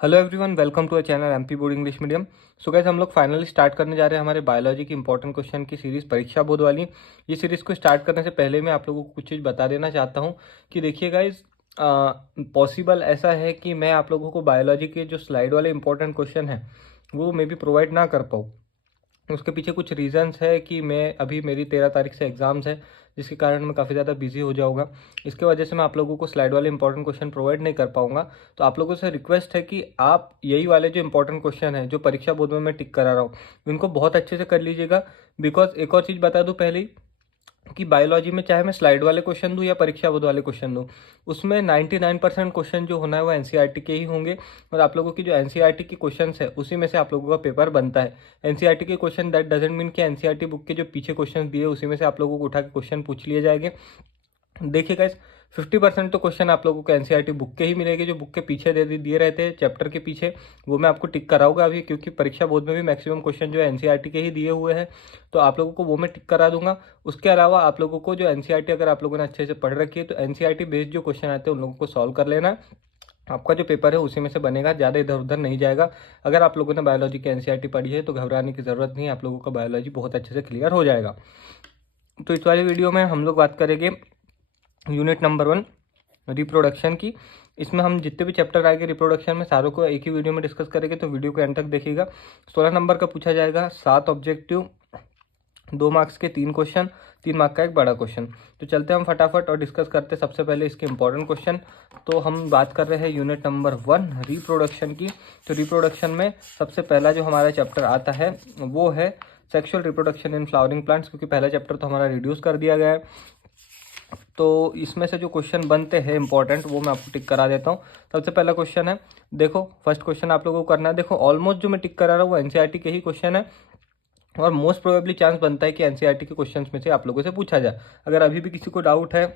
Hello everyone, welcome to a channel MP board English medium. So guys, हम लोग finally start करने जा रहे हैं हमारे बायोलॉजी की इंपॉर्टेंट क्वेश्चन की सीरीज परीक्षा बोर्ड वाली। ये सीरीज को स्टार्ट करने से पहले मैं आप लोगों को कुछ चीज़ बता देना चाहता हूँ कि देखिए गाइस, पॉसिबल ऐसा है कि मैं आप लोगों को बायोलॉजी के जो स्लाइड वाले इंपॉर्टेंट क्वेश्चन हैं वो मे बी प्रोवाइड ना कर पाऊँ। उसके पीछे कुछ रीजंस है कि मैं अभी मेरी 13 तारीख से एग्ज़ाम्स है, जिसके कारण मैं काफ़ी ज़्यादा बिजी हो जाऊंगा। इसके वजह से मैं आप लोगों को स्लाइड वाले इंपॉर्टेंट क्वेश्चन प्रोवाइड नहीं कर पाऊंगा। तो आप लोगों से रिक्वेस्ट है कि आप यही वाले जो इंपॉर्टेंट क्वेश्चन है जो परीक्षा बोर्ड में मैं टिक करा रहा हूँ, इनको बहुत अच्छे से कर लीजिएगा। बिकॉज एक और चीज़ बता दूँ पहले ही कि बायोलॉजी में चाहे मैं स्लाइड वाले क्वेश्चन दूं या परीक्षा बोध वाले क्वेश्चन दूं, उसमें 99% क्वेश्चन जो होना है वो एनसीईआरटी के ही होंगे। और आप लोगों की जो एनसीईआरटी के क्वेश्चन है उसी में से आप लोगों का पेपर बनता है। एनसीईआरटी के क्वेश्चन दैट डजेंट मीन कि एनसीईआरटी बुक के जो पीछे क्वेश्चन दिए उसी में से आप लोगों को उठा के क्वेश्चन पूछ लिए जाएंगे। देखिए गाइस, 50% तो क्वेश्चन आप लोगों को एनसीईआरटी बुक के ही मिलेंगे, जो बुक के पीछे दिए रहते हैं चैप्टर के पीछे, वो मैं आपको टिक कराऊंगा अभी, क्योंकि परीक्षा बोर्ड में भी मैक्सिमम क्वेश्चन जो है एनसीईआरटी के ही दिए हुए हैं। तो आप लोगों को वो मैं टिक करा दूंगा। उसके अलावा आप लोगों को जो एनसीईआरटी अगर आप लोगों ने अच्छे से पढ़ रखी है तो एनसीईआरटी बेस्ड जो क्वेश्चन आते हैं उन लोगों को सॉल्व कर लेना है। आपका जो पेपर है उसी में से बनेगा, ज़्यादा इधर उधर नहीं जाएगा। अगर आप लोगों ने बायोलॉजी की एनसीईआरटी पढ़ी है तो घबराने की ज़रूरत नहीं है, आप लोगों का बायोलॉजी बहुत अच्छे से क्लियर हो जाएगा। तो इस वाली वीडियो में हम लोग बात करेंगे यूनिट नंबर 1 रिप्रोडक्शन की। इसमें हम जितने भी चैप्टर आएंगे रिप्रोडक्शन में सारों को एक ही वीडियो में डिस्कस करेंगे, तो वीडियो को एंड तक देखिएगा। 16 नंबर का पूछा जाएगा, 7 ऑब्जेक्टिव, 2 मार्क्स के 3 क्वेश्चन, 3 मार्क का एक बड़ा क्वेश्चन। तो चलते हैं हम फटाफट और डिस्कस करते हैं सबसे पहले इसके इंपॉर्टेंट क्वेश्चन। तो हम बात कर रहे हैं यूनिट नंबर 1 रिप्रोडक्शन की। तो रिप्रोडक्शन में सबसे पहला जो हमारा चैप्टर आता है वो है sexual reproduction in flowering plants, क्योंकि पहला चैप्टर तो हमारा रिड्यूस कर दिया गया है। तो इसमें से जो क्वेश्चन बनते हैं इंपॉर्टेंट वो मैं आपको टिक करा देता हूँ। सबसे पहला क्वेश्चन है, देखो फर्स्ट क्वेश्चन आप लोगों को करना है। देखो ऑलमोस्ट जो मैं टिक करा रहा हूँ वो एनसीईआरटी के ही क्वेश्चन है, और मोस्ट प्रोबेबली चांस बनता है कि एनसीईआरटी के क्वेश्चंस में से आप लोगों से पूछा जाए। अगर अभी भी किसी को डाउट है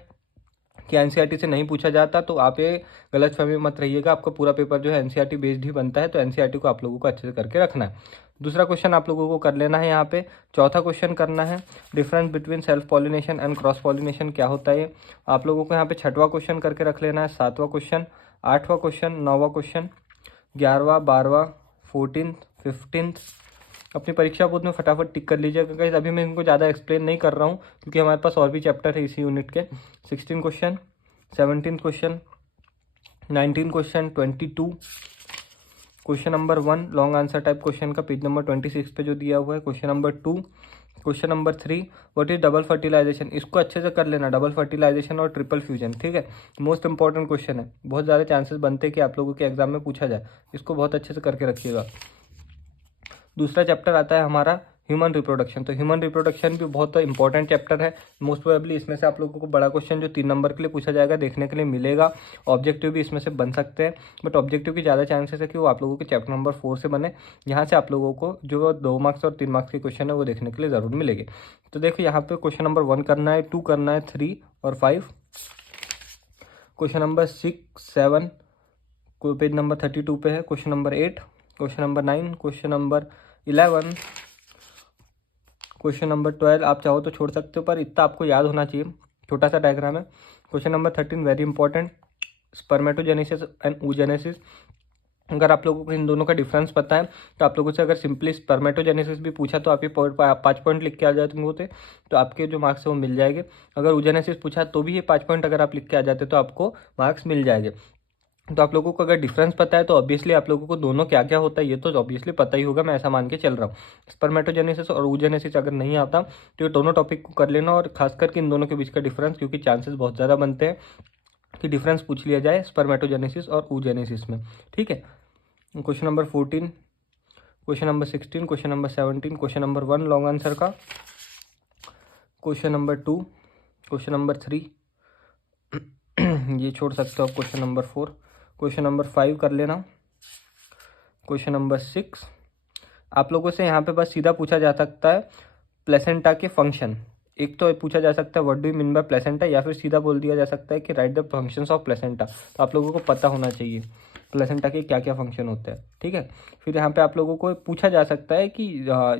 कि एनसीईआरटी से नहीं पूछा जाता तो आप ये गलतफहमी में मत रहिएगा। आपका पूरा पेपर जो है एनसीईआरटी बेस्ड ही बनता है, तो एनसीईआरटी को आप लोगों को अच्छे से करके रखना है। दूसरा क्वेश्चन आप लोगों को कर लेना है यहाँ पे। चौथा क्वेश्चन करना है, difference between self pollination and cross pollination क्या होता है। आप लोगों को यहाँ पे छठवां क्वेश्चन करके रख लेना है, सातवां क्वेश्चन, आठवां क्वेश्चन, नौवां क्वेश्चन, 11वां, 12वां, 14th, 15th। अपनी परीक्षा बोर्ड में फटाफट टिक कर लीजिएगा गाइस। अभी मैं इनको ज़्यादा एक्सप्लेन नहीं कर रहा हूँ क्योंकि हमारे पास और भी चैप्टर है इसी यूनिट के। 16 question, 17 question, 19 question, 22 question number 1 long answer type question का पेज नंबर 26 पे जो दिया हुआ है। Question number 2, question number 3, what is double fertilization. इसको अच्छे से कर लेना, डबल फर्टिलाइजेशन और ट्रिपल फ्यूजन, ठीक है। मोस्ट इंपॉर्टेंट क्वेश्चन है, बहुत ज़्यादा चांसेस बनते हैं कि आप लोगों के एग्जाम में पूछा जाए। इसको बहुत अच्छे से करके रखिएगा। दूसरा चैप्टर आता है हमारा ह्यूमन रिप्रोडक्शन। तो ह्यूमन रिप्रोडक्शन भी बहुत इंपॉर्टेंट चैप्टर है। मोस्ट प्रोबेबली इसमें से आप लोगों को बड़ा क्वेश्चन जो 3 नंबर के लिए पूछा जाएगा देखने के लिए मिलेगा। ऑब्जेक्टिव भी इसमें से बन सकते हैं, बट ऑब्जेक्टिव की ज़्यादा चांसेस है कि वो आप लोगों के चैप्टर नंबर 4 से बने। यहाँ से आप लोगों को जो 2 मार्क्स और 3 मार्क्स के क्वेश्चन है वो देखने के लिए ज़रूर मिलेंगे। तो देखो यहाँ पे क्वेश्चन नंबर 1 करना है, 2 करना है, 3 और 5। क्वेश्चन नंबर 6, 7 पेज नंबर 32 पे है। Question number 8, question number 9, question number 11, question number 12। आप चाहो तो छोड़ सकते हो, पर इतना आपको याद होना चाहिए, छोटा सा डायग्राम है। Question number 13 very important, spermatogenesis and oogenesis। अगर आप लोगों को इन दोनों का डिफरेंस पता है तो आप लोगों से अगर सिंपली स्पर्मेटोजेनेसिस भी पूछा तो आप ये 5 पॉइंट लिख के आ जाते होते, तो आपके जो मार्क्स है वो मिल जाएंगे। अगर oogenesis पूछा तो भी ये 5 पॉइंट अगर आप लिख के आ जाते तो आपको मार्क्स मिल जाएंगे। तो आप लोगों को अगर डिफरेंस पता है तो ऑब्वियसली आप लोगों को दोनों क्या क्या होता है ये तो ऑब्वियसली पता ही होगा, मैं ऐसा मान के चल रहा हूँ। स्पर्मेटोजेनेसिस और oogenesis अगर नहीं आता तो ये दोनों टॉपिक को कर लेना, और खास करके इन दोनों के बीच का डिफरेंस, क्योंकि चांसेस बहुत ज़्यादा बनते हैं कि डिफरेंस पूछ लिया जाए स्पर्मेटोजेनेसिस और oogenesis में, ठीक है। Question number 14, question number 16, question number 17, question number 1 long answer का, क्वेश्चन नंबर 2, क्वेश्चन नंबर 3 ये छोड़ सकते हो आप, क्वेश्चन नंबर 4, क्वेश्चन नंबर 5 कर लेना, क्वेश्चन नंबर 6। आप लोगों से यहाँ पे बस सीधा पूछा जा सकता है प्लेसेंटा के फंक्शन। एक तो पूछा जा सकता है what do you mean by placenta, या फिर सीधा बोल दिया जा सकता है कि right the functions of placenta. तो आप लोगों को पता होना चाहिए। प्लेसेंटा के क्या क्या फंक्शन होते हैं, ठीक है। फिर यहाँ पे आप लोगों को पूछा जा सकता है कि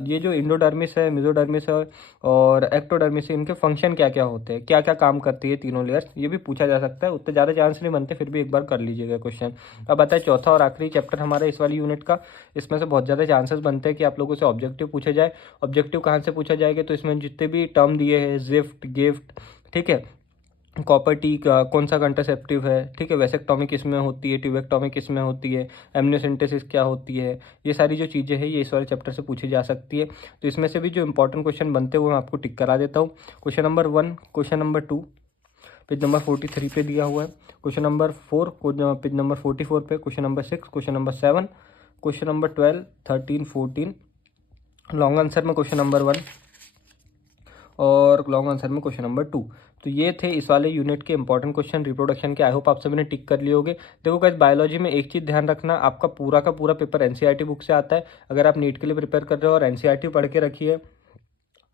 ये जो इंडोडर्मिस है, मेसोडर्मिस है और एक्टोडर्मिस है, इनके फंक्शन क्या क्या होते हैं, क्या क्या काम करती है तीनों लेयर्स, ये भी पूछा जा सकता है। उतने ज़्यादा चांस नहीं बनते, फिर भी एक बार कर लीजिएगा क्वेश्चन। अब आता है चौथा और आखिरी चैप्टर हमारा इस वाली यूनिट का। इसमें से बहुत ज़्यादा चांसेस बनते हैं कि आप लोगों से ऑब्जेक्टिव पूछे जाए। ऑब्जेक्टिव कहाँ से पूछा जाएगा, तो इसमें जितने भी टर्म दिए हैं, जिफ्ट, गिफ्ट, ठीक है, कॉपर्टी का कौन सा कंट्रासेप्टिव है, ठीक है, वेसेक्टोमी किस में होती है, ट्यूबेक्टोमी किस में होती है, एमनियोसेंटेसिस क्या होती है, ये सारी जो चीज़ें हैं ये इस वाले चैप्टर से पूछी जा सकती है। तो इसमें से भी जो इंपॉर्टेंट क्वेश्चन बनते हैं वो मैं आपको टिक करा देता हूँ। Question number 1, question number 2 page number 43 पे दिया हुआ है, क्वेश्चन नंबर 4 पेज नंबर 44 पे, question number 6, question number 7, question number 12, 13, 14, long answer में क्वेश्चन नंबर 1 और लॉन्ग आंसर में क्वेश्चन नंबर 2। तो ये थे इस वाले यूनिट के इंपॉर्टेंट क्वेश्चन रिप्रोडक्शन के। आई होप आप सभी ने टिक कर लिए होंगे। देखो गाइस, बायोलॉजी में एक चीज़ ध्यान रखना, आपका पूरा का पूरा पेपर एनसीईआरटी बुक से आता है। अगर आप नीट के लिए प्रिपेयर कर रहे हो और एनसीईआरटी पढ़ के रखिए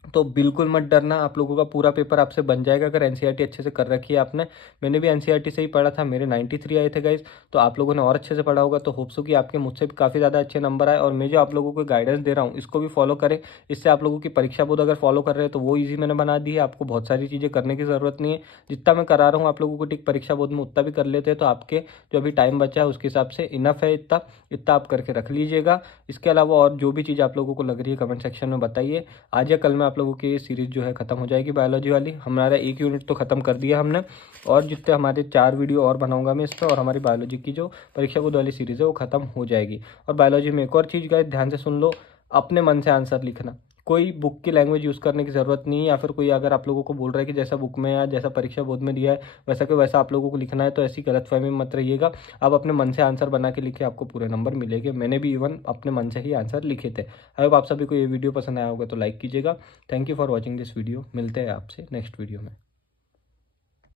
तो बिल्कुल मत डरना, आप लोगों का पूरा पेपर आपसे बन जाएगा अगर एनसीईआरटी अच्छे से कर रखी है आपने। मैंने भी एनसीईआरटी से ही पढ़ा था, मेरे 93 आए थे गाइस। तो आप लोगों ने और अच्छे से पढ़ा होगा, तो होप्स हो कि आपके मुझसे भी काफ़ी ज़्यादा अच्छे नंबर आए। और मैं जो आप लोगों को गाइडेंस दे रहा हूँ इसको भी फॉलो करें, इससे आप लोगों की परीक्षा बोर्ड अगर फॉलो कर रहे हैं तो वो ईजी मैंने बना दी है। आपको बहुत सारी चीज़ें करने की ज़रूरत नहीं है, जितना मैं करा रहा हूँ आप लोगों को टिक परीक्षा बोर्ड में उतना भी कर लेते हैं। तो आपके जो अभी टाइम बचा है उसके हिसाब से इनफ है, इतना इतना आप करके रख लीजिएगा। इसके अलावा और जो भी चीज़ आप लोगों को लग रही है कमेंट सेक्शन में बताइए। आज या कल में आप लोगों की ये सीरीज जो है खत्म हो जाएगी बायोलॉजी वाली। हमारा एक यूनिट तो खत्म कर दिया हमने, और जितने हमारे 4 वीडियो और बनाऊंगा मैं इस पर, और हमारी बायोलॉजी की जो परीक्षा बोर्ड वाली सीरीज है वो खत्म हो जाएगी। और बायोलॉजी में एक और चीज़ गाइस ध्यान से सुन लो, अपने मन से आंसर लिखना, कोई बुक की लैंग्वेज यूज़ करने की ज़रूरत नहीं है। या फिर कोई अगर आप लोगों को बोल रहा है कि जैसा बुक में या जैसा परीक्षा बोर्ड में दिया है वैसा के वैसा आप लोगों को लिखना है, तो ऐसी गलतफहमी में मत रहिएगा। आप अपने मन से आंसर बना के लिखे, आपको पूरे नंबर मिलेंगे। मैंने भी इवन अपने मन से ही आंसर लिखे थे। आई होप आप सभी को ये वीडियो पसंद आया होगा, तो लाइक कीजिएगा। Thank you for watching this video. मिलते हैं आपसे नेक्स्ट वीडियो में।